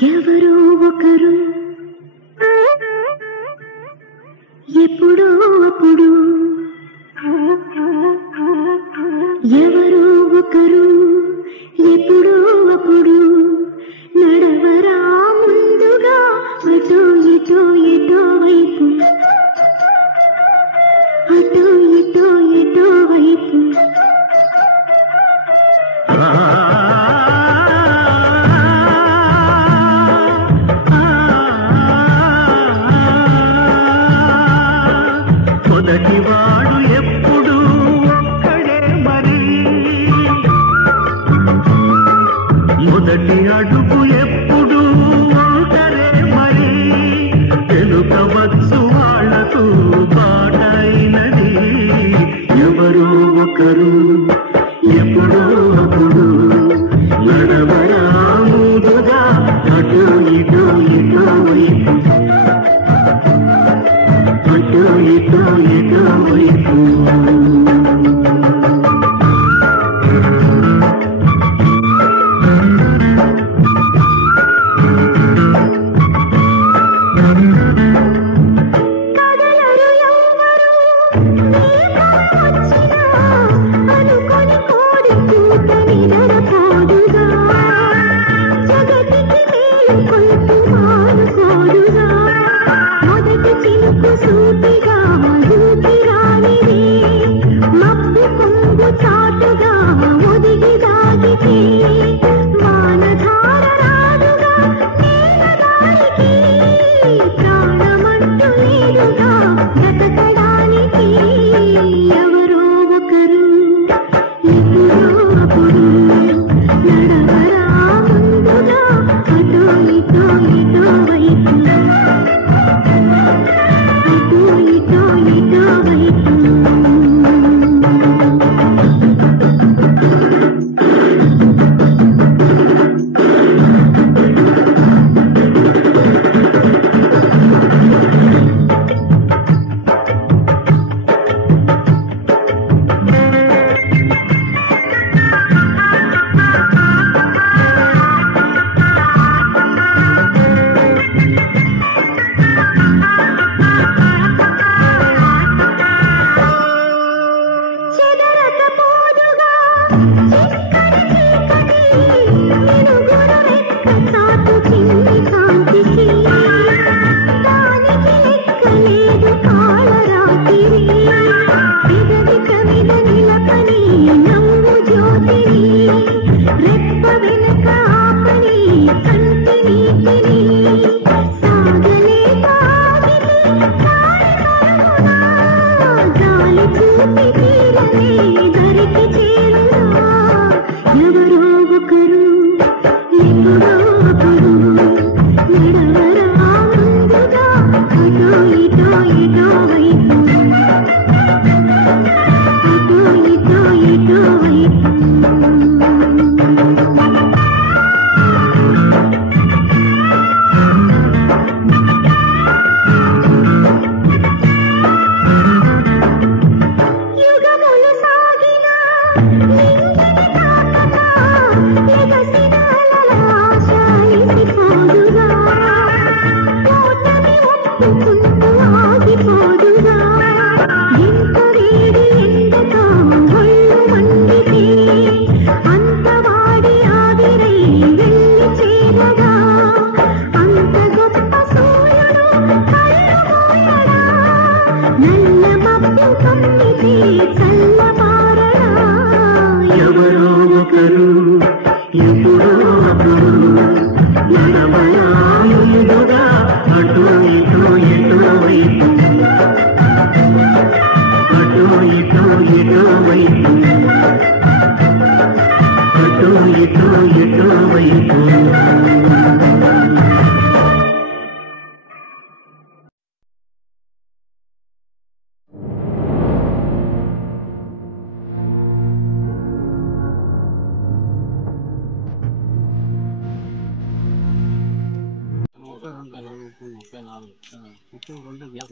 ఎవరో ఒకరు ఎప్పుడో అప్పుడు ఎవరో ఒకరు ఎప్పుడో అప్పుడు నడవరా ముందుగా అటో ఇటో ఎటో వైపు అటో ఇటో ఎటో వైపు మొదటివాడు ఎప్పుడు ఒక్కడే మరి మొదటి అడుగు ఎప్పుడు ఒంటరే మరి తెలుపవచ్చు వాళ్లకు బాటైనది ఎవరో ఒకరు ఎప్పుడో అప్పుడు నడవరా ముందుగా అటు ఇటు ఇటు వైపు అటు ఇటు ఇటు వైపు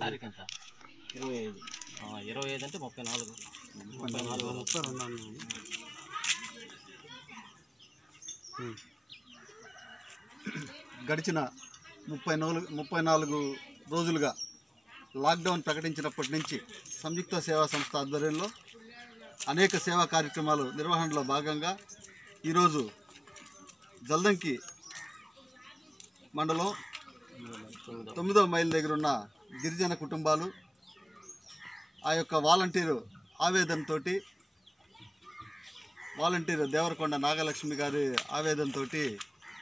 తారీఖు ఎంత 25 అంటే 34 32 గడిచిన 34 రోజులుగా లాక్డౌన్ ప్రకటించినప్పటి నుంచి సంయుక్త సేవా సంస్థ ఆధ్వర్యంలో అనేక సేవా కార్యక్రమాలు నిర్వహణలో భాగంగా ఈరోజు జల్దంకి మండలం 9వ మైల్ దగ్గర ఉన్న గిరిజన కుటుంబాలు ఆ యొక్క వాలంటీర్ దేవరకొండ నాగలక్ష్మి గారి ఆవేదనతో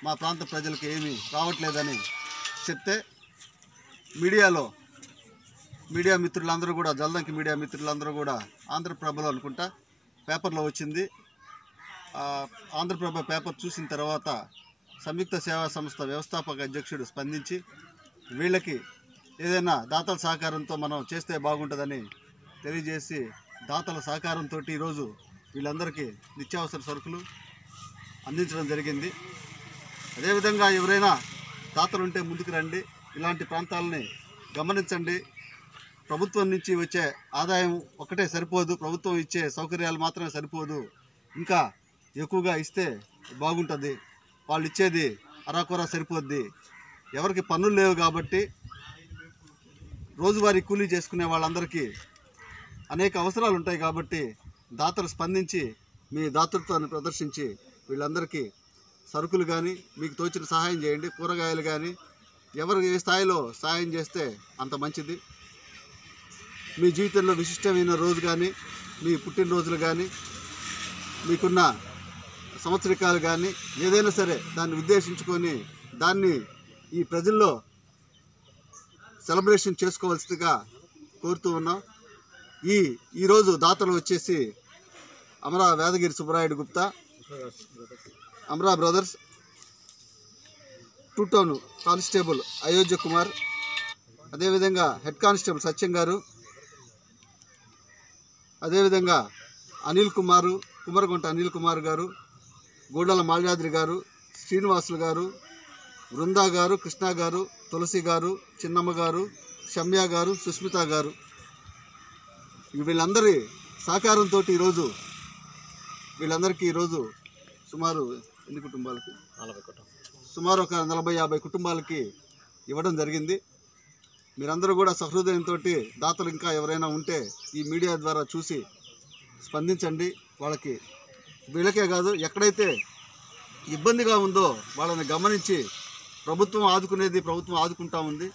మా ప్రాంత ప్రజలకు ఏమీ రావట్లేదని చెప్తే మీడియా మిత్రులందరూ కూడా జల్దంకి మీడియా మిత్రులందరూ కూడా ఆంధ్రప్రభలో అనుకుంటా పేపర్లో వచ్చింది. ఆంధ్రప్రభ పేపర్ చూసిన తర్వాత సంయుక్త సేవా సంస్థ వ్యవస్థాపక అధ్యక్షుడు స్పందించి వీళ్ళకి ఏదైనా దాతల సహకారంతో మనం చేస్తే బాగుంటుందని తెలియజేసి దాతల సహకారంతో ఈరోజు వీళ్ళందరికీ నిత్యావసర సరుకులు అందించడం జరిగింది. అదేవిధంగా ఎవరైనా దాతలు ఉంటే ముందుకు రండి, ఇలాంటి ప్రాంతాలని గమనించండి. ప్రభుత్వం నుంచి వచ్చే ఆదాయం ఒకటే సరిపోదు, ప్రభుత్వం ఇచ్చే సౌకర్యాలు మాత్రమే సరిపోదు, ఇంకా ఎక్కువగా ఇస్తే బాగుంటుంది. వాళ్ళు ఇచ్చేది అరాకొర సరిపోద్ది. ఎవరికి పన్నులు లేవు కాబట్టి రోజువారీ కూలీ చేసుకునే వాళ్ళందరికీ అనేక అవసరాలు ఉంటాయి కాబట్టి దాతలు స్పందించి మీ దాతృత్వాన్ని ప్రదర్శించి వీళ్ళందరికీ సరుకులు కానీ మీకు తోచిన సహాయం చేయండి. కూరగాయలు కానీ ఎవరు ఏ స్థాయిలో సహాయం చేస్తే అంత మంచిది. మీ జీవితంలో విశిష్టమైన రోజు కానీ, మీ పుట్టినరోజులు కానీ, మీకున్న సంవత్సరికాలు కానీ ఏదైనా సరే దాన్ని ఉద్దేశించుకొని దాన్ని ఈ ప్రజల్లో సెలబ్రేషన్ చేసుకోవాల్సిందిగా కోరుతూ ఉన్నాం. ఈరోజు దాతలు వచ్చేసి Amara Vedagiri Subbarayudu Gupta, Amara brothers, 2 town constable Ayodhya Kumar, అదేవిధంగా హెడ్ కానిస్టేబుల్ సత్యం గారు, అదేవిధంగా కుమరగుంట అనిల్ కుమార్ గారు, గూడల మాల్యాద్రి గారు, శ్రీనివాసులు గారు, బృందా గారు, కృష్ణ గారు, తులసి గారు, చిన్నమ్మ గారు, షమ్య గారు, సుస్మిత గారు, వీళ్ళందరి సహకారంతో వీళ్ళందరికీ ఈరోజు సుమారు ఎన్ని కుటుంబాలకి సుమారు ఒక 40-50 కుటుంబాలకి ఇవ్వడం జరిగింది. మీరందరూ కూడా సహృదయంతో దాతలు ఇంకా ఎవరైనా ఉంటే ఈ మీడియా ద్వారా చూసి స్పందించండి. వీళ్ళకే కాదు, ఎక్కడైతే ఇబ్బందిగా ఉందో వాళ్ళని గమనించి ప్రభుత్వం ఆదుకుంటా ఉంది.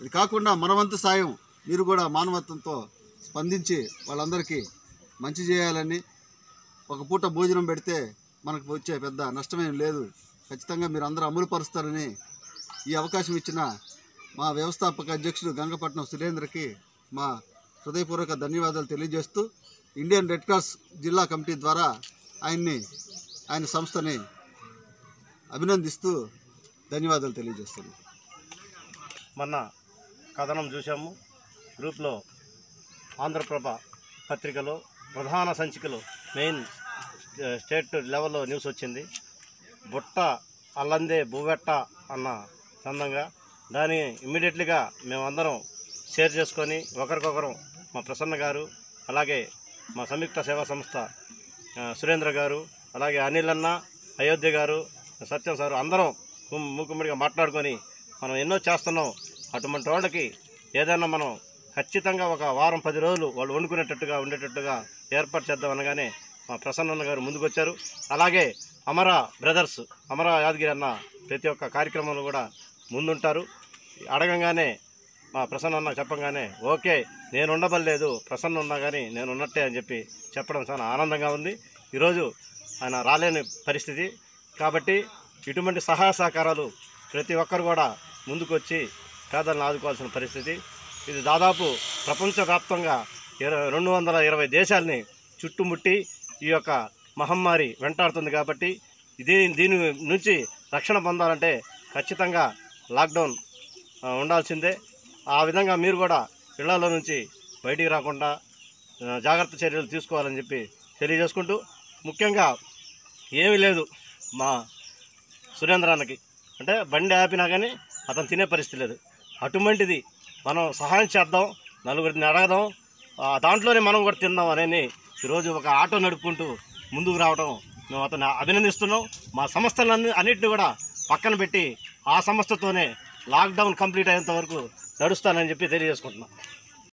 ఇది కాకుండా మనవంతు సాయం మీరు కూడా మానవత్వంతో స్పందించి వాళ్ళందరికీ మంచి చేయాలని, ఒక పూట భోజనం పెడితే మనకు వచ్చే పెద్ద నష్టమేం లేదు, ఖచ్చితంగా మీరు అందరూ అమలుపరుస్తారని ఈ అవకాశం ఇచ్చిన మా వ్యవస్థాపక అధ్యక్షుడు గంగపట్నం సురేంద్రకి మా హృదయపూర్వక ధన్యవాదాలు తెలియజేస్తూ ఇండియన్ రెడ్ క్రాస్ జిల్లా కమిటీ ద్వారా ఆయన సంస్థని అభినందిస్తూ ధన్యవాదాలు తెలియజేస్తున్నాను. మొన్న కథనం చూసాము గ్రూప్లో, ఆంధ్రప్రభ పత్రికలో ప్రధాన సంచికలో మెయిన్ స్టేట్ లెవెల్లో న్యూస్ వచ్చింది. బుట్ట అల్లందే బువ్వెట్ట అన్న చందంగా దాన్ని ఇమ్మీడియట్లీగా మేమందరం షేర్ చేసుకొని ఒకరికొకరం, మా ప్రసన్న గారు, అలాగే మా సంయుక్త సేవా సంస్థ సురేంద్ర గారు, అలాగే అనిల్ అన్న, అయోధ్య గారు, సత్యం సార్ అందరం మూకుమ్మడిగా మాట్లాడుకొని మనం ఎన్నో చేస్తున్నాం. అటువంటి వాళ్ళకి ఏదైనా మనం ఖచ్చితంగా ఒక వారం 10 రోజులు వాళ్ళు వండుకునేటట్టుగా ఉండేటట్టుగా ఏర్పాటు చేద్దాం అనగానే మా ప్రసన్న గారు ముందుకొచ్చారు. అలాగే అమరా బ్రదర్స్, అమరా యాదగిరి అన్న ప్రతి ఒక్క కార్యక్రమంలో కూడా ముందుంటారు. అడగంగానే మా ప్రసన్న చెప్పంగానే ఓకే నేను ఉండబలేదు, ప్రసన్న ఉన్నా కానీ నేను ఉన్నట్టే అని చెప్పడం చాలా ఆనందంగా ఉంది. ఈరోజు ఆయన రాలేని పరిస్థితి కాబట్టి ఇటువంటి సహాయ సహకారాలు ప్రతి ఒక్కరు కూడా ముందుకొచ్చి పేదలను ఆదుకోవాల్సిన పరిస్థితి. ఇది దాదాపు ప్రపంచవ్యాప్తంగా 220 దేశాలని చుట్టుముట్టి ఈ యొక్క మహమ్మారి వెంటాడుతుంది కాబట్టి దీని నుంచి రక్షణ పొందాలంటే ఖచ్చితంగా లాక్డౌన్ ఉండాల్సిందే. ఆ విధంగా మీరు కూడా ఇళ్లలో నుంచి బయటికి రాకుండా జాగ్రత్త చర్యలు తీసుకోవాలని తెలియజేసుకుంటూ, ముఖ్యంగా ఏమీ లేదు మా సురేంద్ర అన్నకి, అంటే బండి ఆపినా కానీ అతను తినే పరిస్థితి లేదు. అటువంటిది మనం సహాయం చేద్దాం, నలుగురిని అడగదాం, దాంట్లోనే మనం కూడా తిందాం అని ఈరోజు ఒక ఆటో నడుపుకుంటూ ముందుకు రావడం మేము అతను అభినందిస్తున్నాం. మా సంస్థలన్నీ అన్నింటినీ కూడా పక్కన పెట్టి ఆ సంస్థతోనే లాక్డౌన్ కంప్లీట్ అయ్యేంత వరకు నడుస్తానని చెప్పి తెలియజేసుకుంటున్నాను.